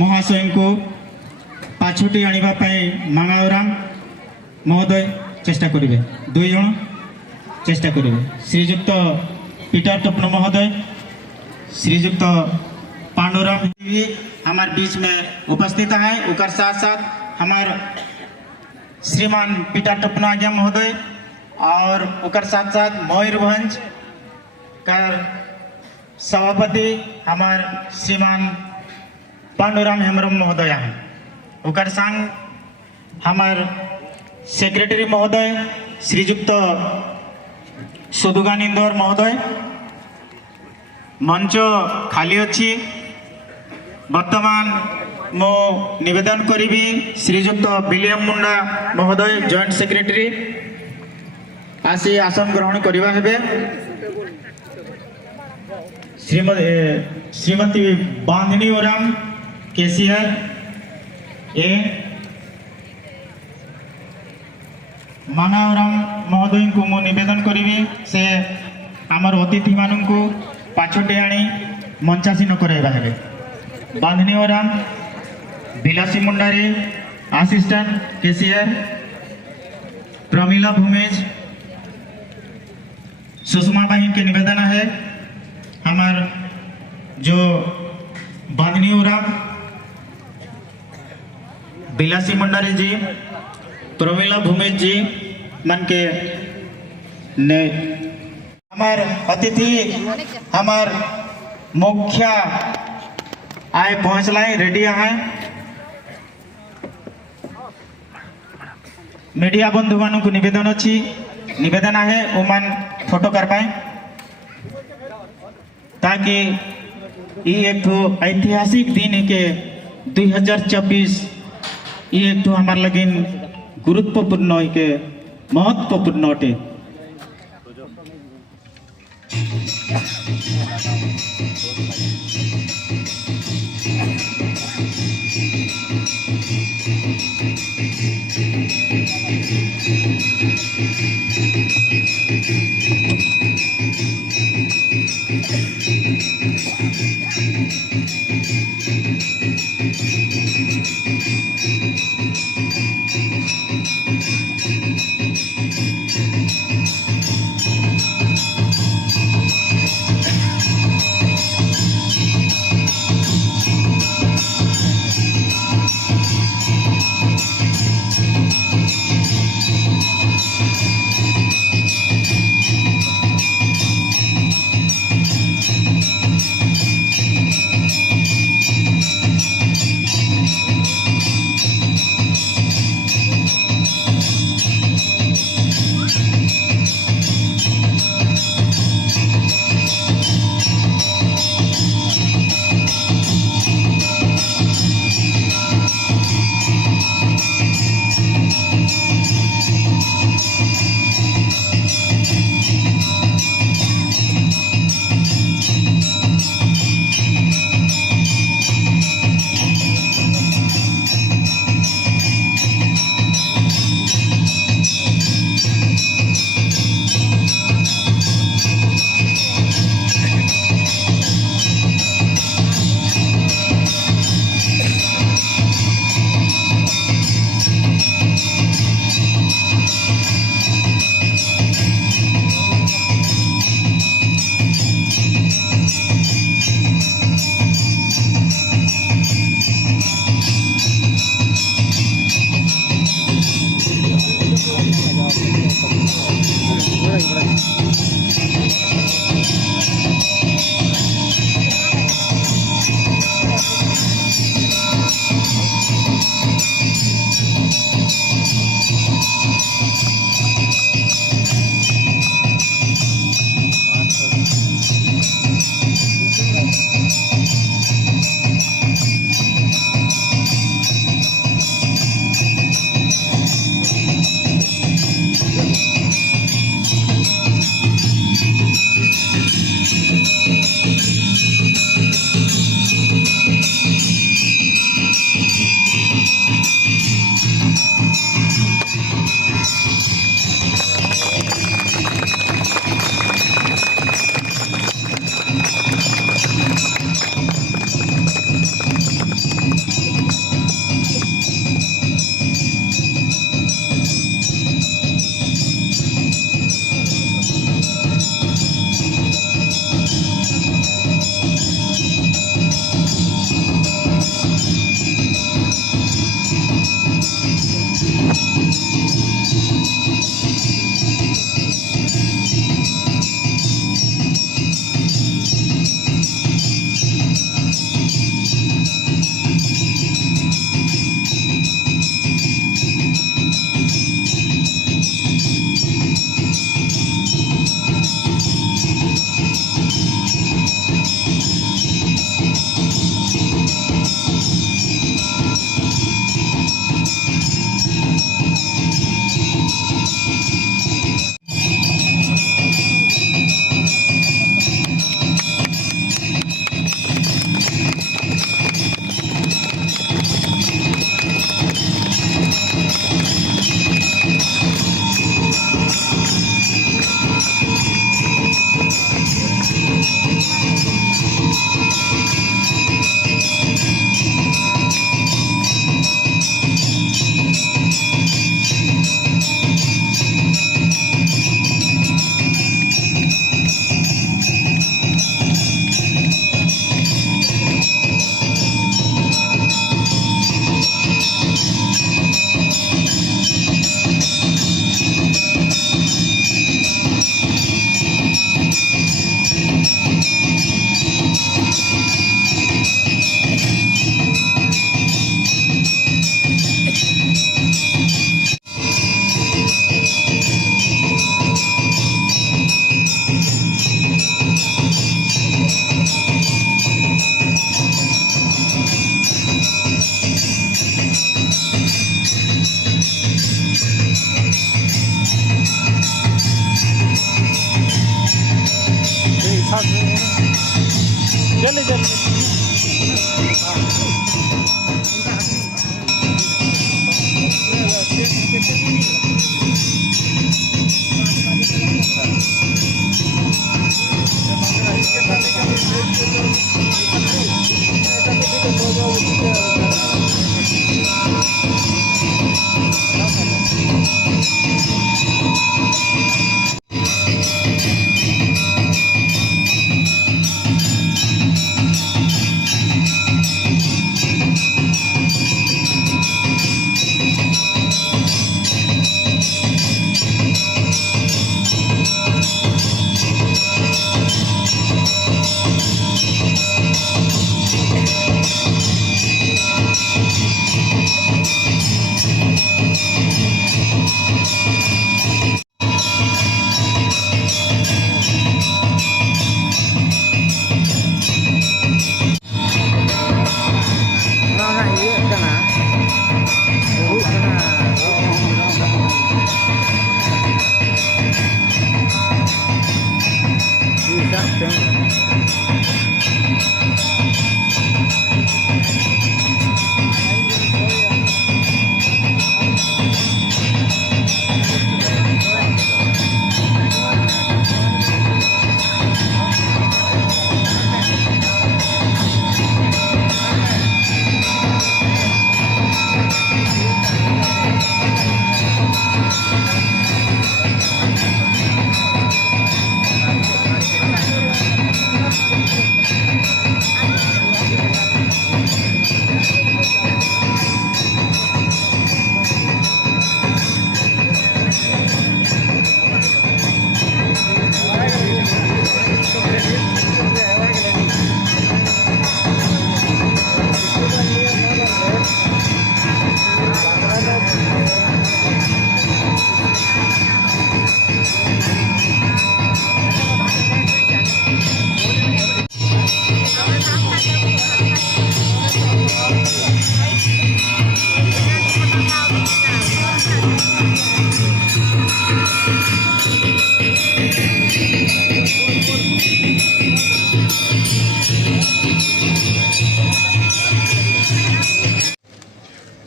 महाशय को पाछुटी आनिबा पई मंगावराम महोदय चेष्टा करेंगे। 2 जन चेष्टा करेंगे। श्रीयुक्त पीटर टोपनो महोदय, श्रीयुक्त पांडुराम भी हमारे बीच में उपस्थित है। उकर साथ साथ हमारे श्रीमान पीटर टोपनो आज्ञा महोदय और उकर साथ साथ मयूरभंज का सभापति हमार श्रीमान पांडुराम हेम्ब्रम महोदय हैं। उकर संग हमार सेक्रेटरी महोदय श्रीयुक्त सुदुगान इंदौर महोदय। मंच खाली अच्छी। वर्तमान मो निवेदन करी श्रीयुक्त विलियम मुंडा महोदय जॉइंट सेक्रेटरी आसी आसन ग्रहण करवा हेबे। श्रीमती बांधनी ओराम केसीआर ए मानावराम महोदय को मु निवेदन करी से आमर अतिथि मान को पाछटे आनी मंचासीन कराइबा हेबे। बांधनी ओराम बिलासी मुंडारी असिस्टेंट केसीआर, प्रमीला भूमेज, सुषमा बहन के निवेदन है हमार जो बांधनी ओराम बिलासी मुंडारी जी, प्रमीला भूमेज जी मन के ने हमार अतिथि हमार मुख्य आए पहुंचलाए रेडी है। मीडिया बंधु मान को निवेदन है ओमान फोटो कर पाए ताकि ये एक ऐतिहासिक दिन के 2024 ये एक हमार लगिन गुरुत्वपूर्ण के महत्वपूर्ण अटे।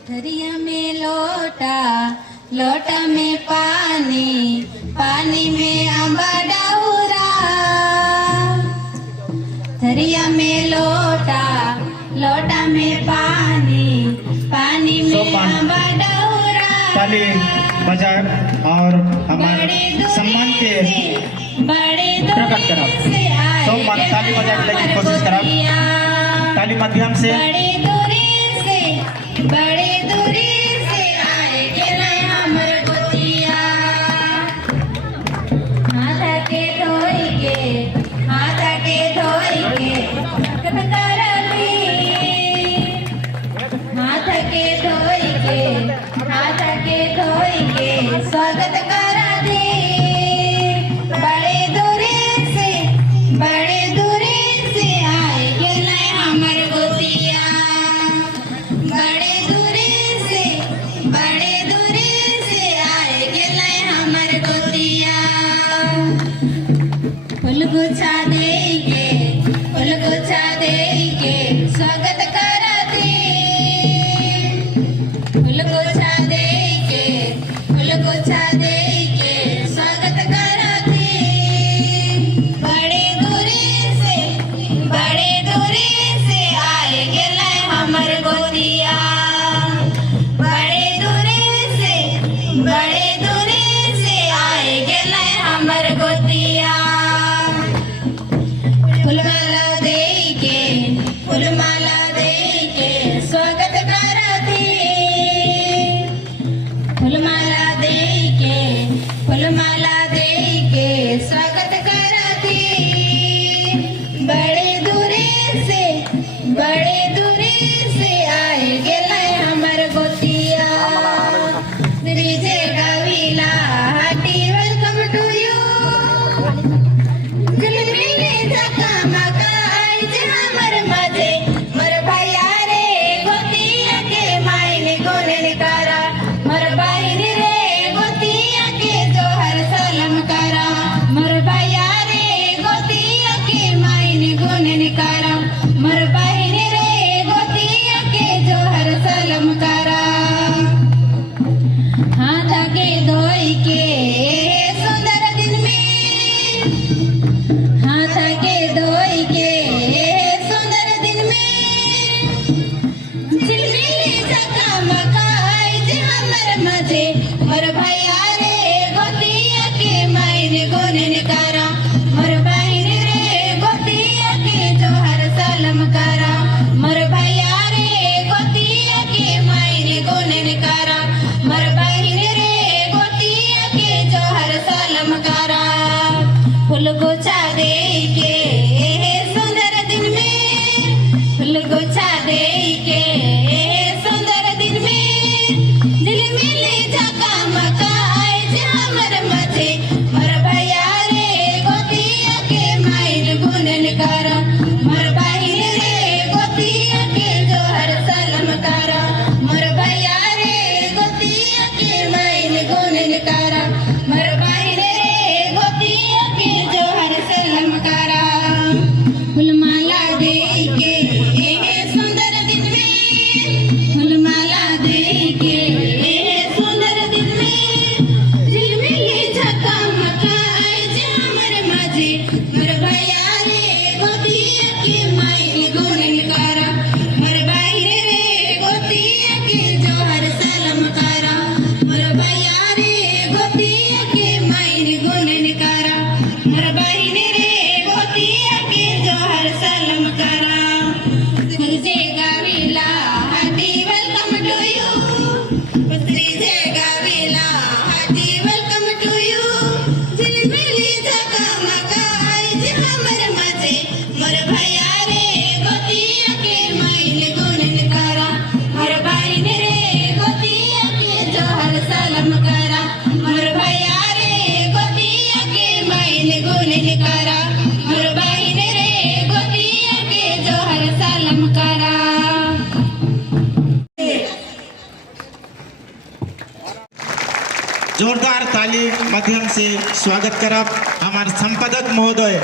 थरिया में लोटा, लोटा में पानी, पानी में आंबा डाउरा। थरिया में लोटा, लोटा में पानी, पानी में आंबा डाउरा। ताली बजा और हमारे सम्मान के प्रकट करा। सम्मान ताली बजाने की कोशिश करा। ताली माध्यम से बड़े दूरी से आए के नहीं हमर गोतिया। हाथ के धोई के, हाथ के धोई के करली। हाथ के धोई के, हाथ के धोई के स्वागत करा दी। बड़े दूरी से, बड़े दूरी से आए के नहीं हमर गोतिया। बड़े दूरी से, बड़े दूरी से आए के नहीं हमर गोतिया। फूल गुच्छा दे के, फूल गुच्छा दे के स्वागत करती। फूल गुच्छा दे के, फूल गुच्छा दे के स्वागत करती। बड़े दूरी से, बड़े दूरी से आए के नहीं हमर गोतिया। बड़े दूरी से, बड़े दूरी से आए के नहीं हमर गोतिया। फूलमाला दे के, फूलमाला दे के स्वागत करती। फूलमाला दे के, फूलमाला दे के स्वागत करती। बड़े दूरी से, बड़े दूरी से आए गेले हमर गोतिया। रिजे गाविला हाटी वेलकम टू यू। दिलमिले झकामका आइज हमर मजे, मोर भैया रे गोतिया के मायने गोलन करा। मोर बहिन रे गोतिया के जोहर सलाम करा। मोर भैया रे गोतिया के मायने गोलन करा। मोर बहिन रे गोतिया के जोहर सलाम करा। हाथ के धोई के सुंदर दिन में, हाथ के धोई के सुंदर दिन में झिलमिली झकामका आइज हमर मजे। मोर भैया रे गोतिया के मायने गोलन करा। मोर बहिन रे गोतिया के जोहर सलाम करा। मोर भैया रे गोतिया के मायने गोलन करा। मोर बहिन रे गोतिया के जोहर सलाम करा। फूल गुच्छा दे के सुंदर दिन में, फूल गुच्छा दे के सुंदर दिन में झिलमिली झकामका आइज हमर मजे। मोर भैया रे गोतिया के मायने गोलन करा। मोर बहिन रे गोतिया के जोहर सलाम करा। मोर भैया रे गोतिया के मायने गोलन करा। मोर बहिन रे गोतिया के जोहर सलाम करा। फूलमाला दे के सुंदर दिन में, फूलमाला दे के सुंदर दिन में झिलमिली झकामका आइज हमर मजे। मोर भैया रे गोतिया के मायने गोलन करा। मोर बहिन रे गोतिया के जोहर सलाम करा। मोर भैया रे गोतिया के मायने गोलन करा। मोर बहिन रे गोतिया के जोहर सलाम करा। तुझे गाविला हाटी वेलकम टू यू। तुझे गाविला हाटी वेलकम टू यू। झिलमिली झकामका आइज हमर मजे। मोर भैया रे गोतिया के मायने गोलन करा। मोर बहिन रे गोतिया के जोहर सलाम करा। मोर भैया रे गोतिया के मायने गोलन करा। मोर बहिन रे गोतिया के जोहर सलाम करा। जोरदार ताली माध्यम से स्वागत करब हमार संपादक महोदय।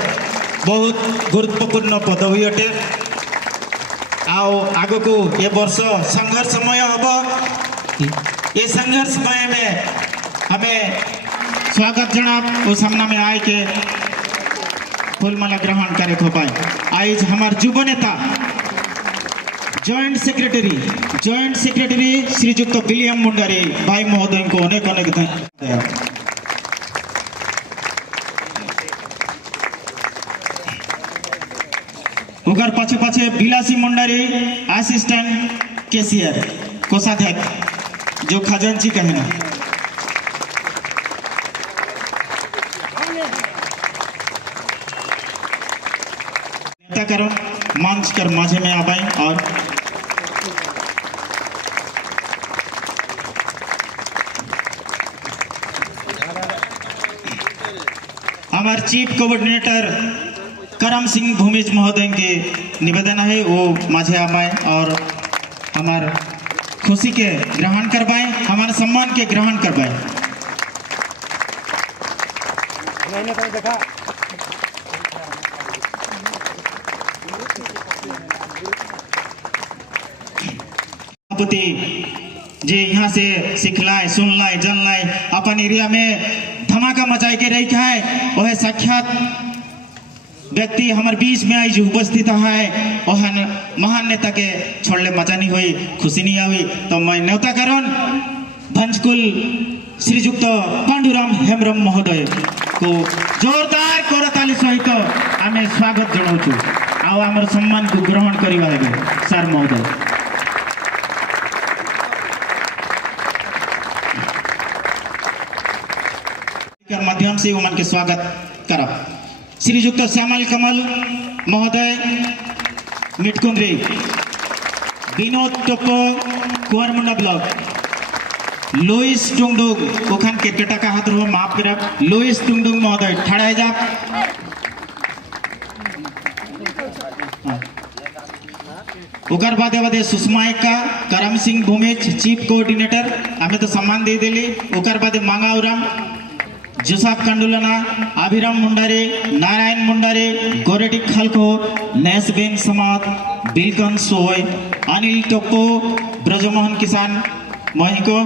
बहुत गुरुत्वपूर्ण पदवी अटे। आओ आगो को ये वर्ष संघर्षमय हम ये संघर्षमय में हमें स्वागत जनाब उस सामना में आए के फूलमाला ग्रहण करे हो पाए। आज हमारे युवा नेता जॉइंट सेक्रेटरी श्रीजुक्त विलियम मुंडारी भाई महोदय को अनेक अनेक धन्यवाद। उगर पाछे पाछे बिलासी मुंडारी असिस्टेंट कैशियर कोषाध्यक्ष जो खजांची कहना नेता करो मंच कर माझे में आबाई और हमारे चीफ कोऑर्डिनेटर करम सिंह भूमिज महोदय के निवेदन है वो माझे आबाए और हमार खुशी के ग्रहण करवाए, हमारे सम्मान के ग्रहण करवाए। सभापति जे यहाँ से सिखलाए सुनलाए जानलाए अपन एरिया में धमाका मचाए के रही है वह साक्षात व्यक्ति हमारे बीच में आई जो उपस्थित है वह महान नेता के छोड़ले मजा नहीं हुई खुशी नहीं हुई तो मैं न्योता करण भंजकुल श्रीजुक्त पांडुराम हेम्ब्रम महोदय को जोरदार करताली सहित आम स्वागत जनाऊँ आम सम्मान को ग्रहण करवा सार महोदय। माध्यम से उमन के स्वागत करा श्रीजुक्त श्यामल कमल महोदय मिटकुंद्री विनोद टोप्पो कुआरमुंडा ब्लॉक लोइस टुंगडुंग ओखान के केटा का हाथ रो माफ करब लोइस टुंगडुंग महोदय ठाड़ा जा उकर बादे बादे सुषमा एक्का करम सिंह भूमिज चीफ कोऑर्डिनेटर हमें तो सम्मान दे दिली उकर बादे मांगाउराम जोसाफ कंडुलना अभिराम मुंडारे नारायण मुंडारे गोरेटी खलको नेसबेन समात बिलकन सोय अनिल टोप्पो ब्रजमोहन किसान महिको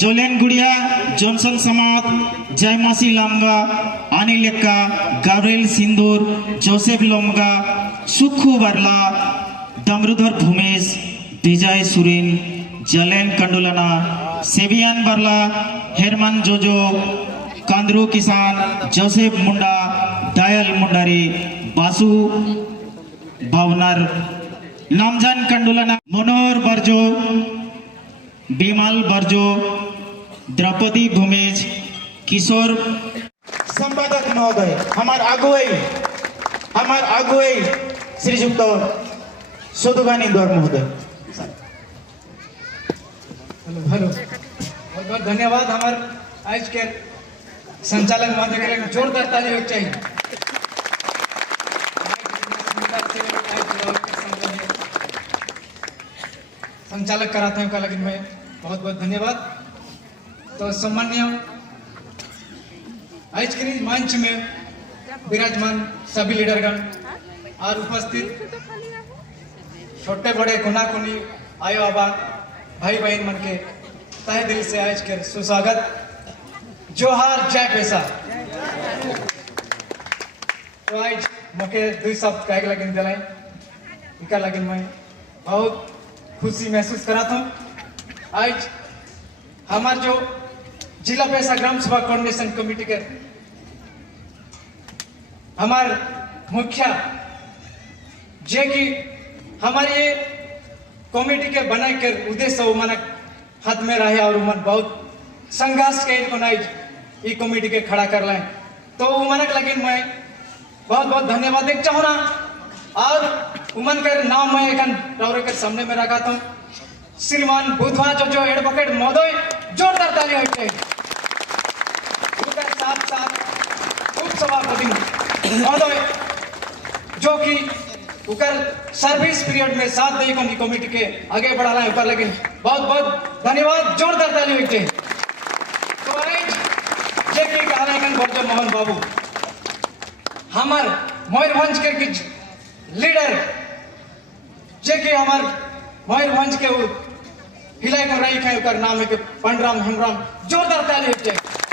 जोलेन गुड़िया जॉनसन समात जयमासी लामगा अनिल एक्का गाब्रिएल सिंदूर जोसेफ लोमगा सुखु बरला दमरुधर भूमेश विजय सुरीन जलेन कंडुलना सेबियान बरला हेरमान जोजो कांद्रू किसान जोसेफ मुंडा दयाल मुंडारी बासु भावनर नामजान कंडुलना मनोहर बर्जो बिमल बर्जो द्रौपदी भूमेज किशोर संपादक महोदय हमार अगुवाई श्रीजुक्त सोदुगानी द्वार महोदय। हेलो बहुत बहुत धन्यवाद हमारे आज के संचालक महोदय के लिए जोरदार ताली होनी चाहिए। संचालक कराते हैं लेकिन मैं बहुत बहुत धन्यवाद। तो सम्माननीय आज के मंच में विराजमान सभी लीडरगण और उपस्थित छोटे बड़े गुना कुनी आयो बाबा भाई बहन मन के तहे दिल से आज के सुस्वागत जोहार जय पैसा। तो आज मौके 2 शब्द कहे लगिन दिलाई इनका लगिन मैं बहुत खुशी महसूस कराता हूँ। आज हमारे जो जिला पैसा ग्राम सभा कोऑर्डिनेशन कमेटी के हमारे मुखिया जे की हमारे ये कमेटी के बनाए के उद्देश्य मानक हाथ में रहे और मन बहुत संघर्ष के ये कमेटी के खड़ा कर लाए तो उमनक लगिन मैं बहुत बहुत धन्यवाद देख चाहूँ और उमन के नाम मैं एक रौरे के सामने में रखा था श्रीमान बुधवा जो एडवोकेट महोदय जोरदार ताली होती साथ साथ उप सभापति महोदय जो कि उकर सर्विस पीरियड में साथ दे कमेटी के आगे बढ़ा रहे ऊपर लेकिन बहुत बहुत धन्यवाद जोरदार ताली होती है। तो जे की कहा रहे बर्जो मोहन बाबू हमार मयूरभंज के लीडर जे कि हमार मयूरभंज के हिलाई को रही है, नाम है कि पंडराम हेमराम। जोरदार ताली।